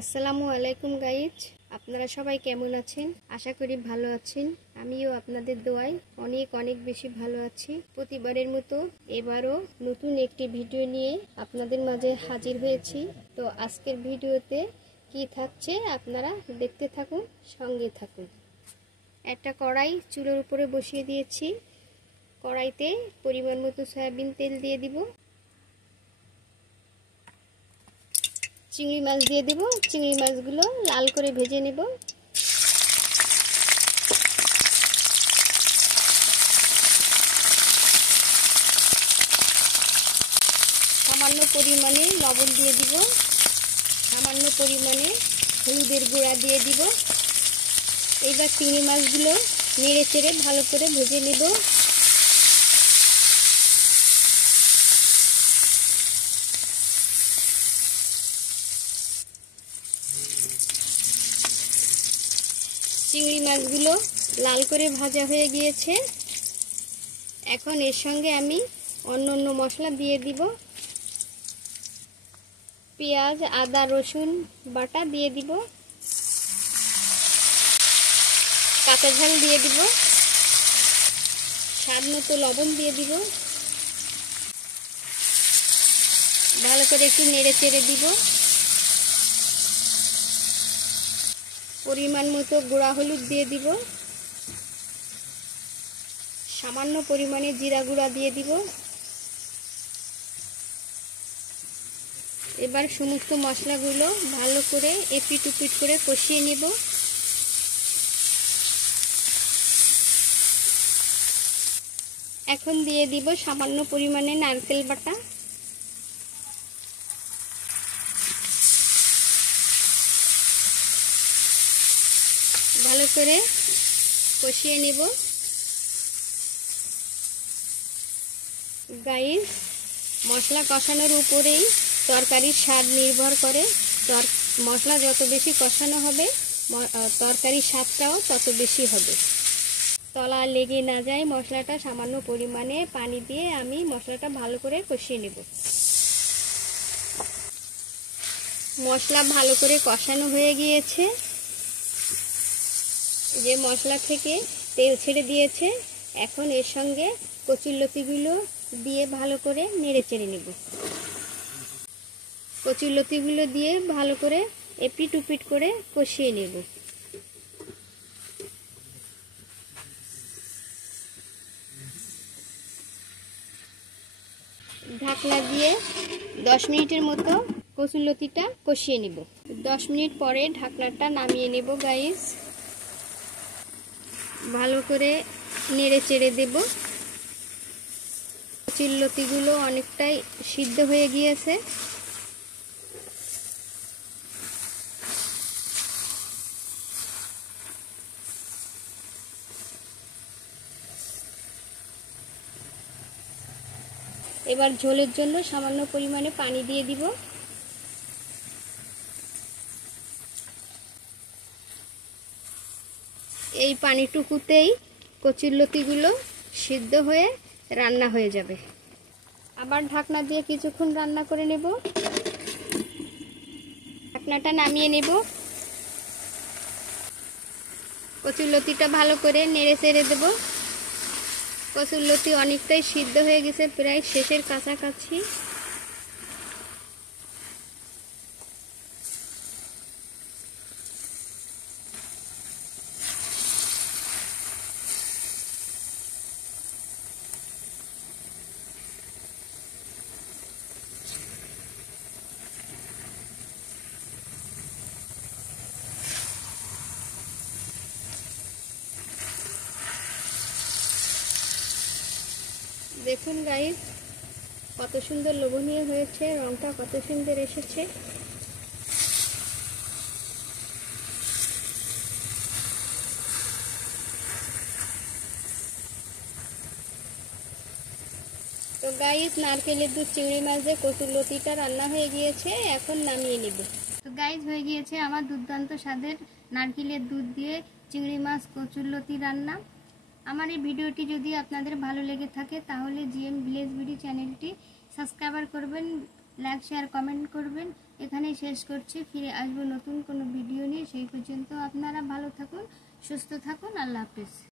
আসসালামু আলাইকুম গাইজ, আপনারা সবাই কেমন আছেন? আশা করি ভালো আছেন। আমিও আপনাদের দোয়ায় অনেক অনেক বেশি ভালো আছি। প্রতিবারের মতো এবারও নতুন একটি ভিডিও নিয়ে আপনাদের মাঝে হাজির হয়েছি। তো আজকের ভিডিওতে কি থাকছে আপনারা দেখতে থাকুন, সঙ্গে থাকুন। একটা কড়াই চুলোর উপরে বসিয়ে দিয়েছি। কড়াইতে পরিমাণ মতো সয়াবিন তেল দিয়ে দিব। চিংড়ি মাছ দিয়ে দেব। চিংড়ি মাছগুলো লাল করে ভেজে নেব। সামান্য পরিমাণে লবণ দিয়ে দিব। সামান্য পরিমাণে হলুদের গুঁড়া দিয়ে দিব। এইবার চিংড়ি মাছগুলো নেড়ে চেড়ে ভালো করে ভেজে নেব। চিংড়ি মাছগুলো লাল করে ভাজা হয়ে গিয়েছে। এখন এর সঙ্গে আমি অন্য মশলা দিয়ে দিব। পেঁয়াজ, আদা, রসুন বাটা দিয়ে দিব। কাঁচা ঝাল দিয়ে দিব। স্বাদ মতো লবণ দিয়ে দিব। ভালো করে একটু নেড়ে চেড়ে দিব। পরিমাণ মতো গুঁড়া হলুদ দিয়ে দিব। সামান্য পরিমাণে জিরা গুঁড়া দিয়ে দিব। এবার সমস্ত মশলাগুলো ভালো করে এপিট উপিট করে কষিয়ে নেব। এখন দিয়ে দিব সামান্য পরিমাণে নারকেল বাটা। ভালো করে কষিয়ে নেব। গাইস, মশলা কষানোর উপরেই তরকারির স্বাদ নির্ভর করে। মশলা যত বেশি কষানো হবে তরকারির স্বাদটাও তত বেশি হবে। তলা লেগে না যায় মশলাটা, সামান্য পরিমাণে পানি দিয়ে আমি মশলাটা ভালো করে কষিয়ে নেব। মশলা ভালো করে কষানো হয়ে গিয়েছে। যে মশলা থেকে তেল ছেড়ে দিয়েছে, এখন এর সঙ্গে কচুরলতিগুলো দিয়ে ভালো করে নেড়ে চেড়ে নেব। কচুরলতিগুলো দিয়ে ভালো করে এপিট উপিট করে কষিয়ে নেব। ঢাকনা দিয়ে 10 মিনিটের মতো কচুরলতিটা কষিয়ে নেব। 10 মিনিট পরে ঢাকনাটা নামিয়ে নেব। গাইস, ভালো করে নেড়ে চেড়ে দেব। কচুরলতিগুলো অনেকটাই সিদ্ধ হয়ে গিয়েছে। এবার ঝোলের জন্য সামান্য পরিমাণে পানি দিয়ে দিব। এই পানিটুকুতেই কচুরলতিগুলো সিদ্ধ হয়ে রান্না হয়ে যাবে। আবার ঢাকনা দিয়ে কিছুক্ষণ রান্না করে নেব। ঢাকনাটা নামিয়ে নেব। কচুরলতিটা ভালো করে নেড়ে চেড়ে দেব। কচুরলতি অনেকটাই সিদ্ধ হয়ে গেছে, প্রায় শেষের কাছাকাছি। দেখুন গাইস, কত সুন্দর লোভনীয় হয়েছে, রংটা কত সুন্দর এসেছে। তো গাইস, নারকেলের দুধ চিংড়ি মাছ দিয়ে কচুরলতিটা রান্না হয়ে গিয়েছে। এখন নামিয়ে নেব। তো গাইস, হয়ে গিয়েছে আমার দুর্দান্ত স্বাদের নারকেলের দুধ দিয়ে চিংড়ি মাছ কচুরলতি রান্না। আমার এই ভিডিওটি যদি আপনাদের ভালো লেগে থাকে তাহলে জিএম ভিলেজ বিডি চ্যানেলটি সাবস্ক্রাইব করবেন, লাইক শেয়ার কমেন্ট করবেন। এখানেই শেষ করছি। ফিরে আসবো নতুন কোনো ভিডিও নিয়ে। সেই পর্যন্ত আপনারা ভালো থাকুন, সুস্থ থাকুন। আল্লাহ হাফেজ।